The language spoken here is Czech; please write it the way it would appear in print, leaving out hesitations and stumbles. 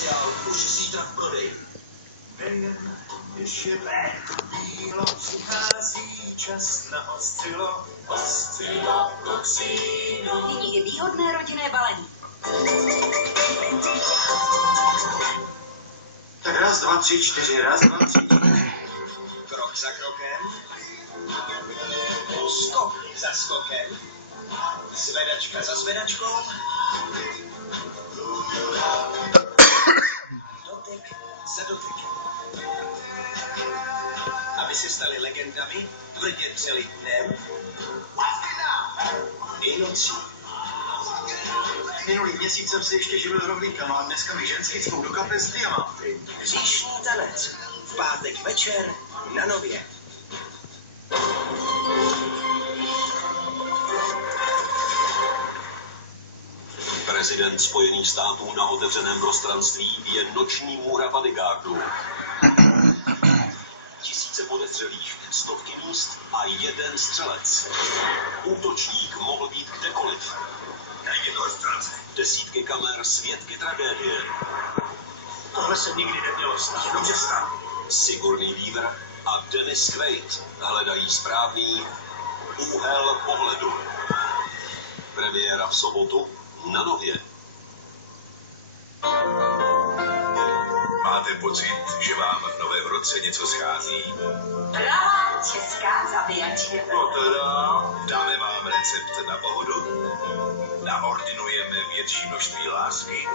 speciál už zítra v prodeji. Nejen, když je bílo, přichází čas na ostřilo kokřínu. Nyní je výhodné rodinné balení. Tak raz, dva, tři, čtyři, raz, dva, tři, čtyři. Krok za krokem. Skok za skokem. Zvedačka za zvedačkou. Dotek za dotekem. Aby se stali legendami, tvrdě třeli dnem i nocí. Minulý měsíc jsem si ještě živil rohlíkama a dneska mi ženský cvou do kapes diamanty. Říšný tanec. V pátek večer na Nově. Prezident Spojených států na otevřeném prostranství je noční můra bodyguardů. Tisíce podezřelých, stovky míst a jeden střelec. Útočník mohl být kdekoliv. Najdi toho střelce. Desítky kamer, svědky tragédie. Tohle se nikdy nemělo stát, jenomže stát. Sigourney Weaver a Dennis Quaid hledají správný úhel pohledu. Premiéra v sobotu na Nově. Máte pocit, že vám v novém roce něco schází? Pravá česká zabíjačka. No teda, dáme vám recept na pohodu? Naordinujeme větší množství lásky?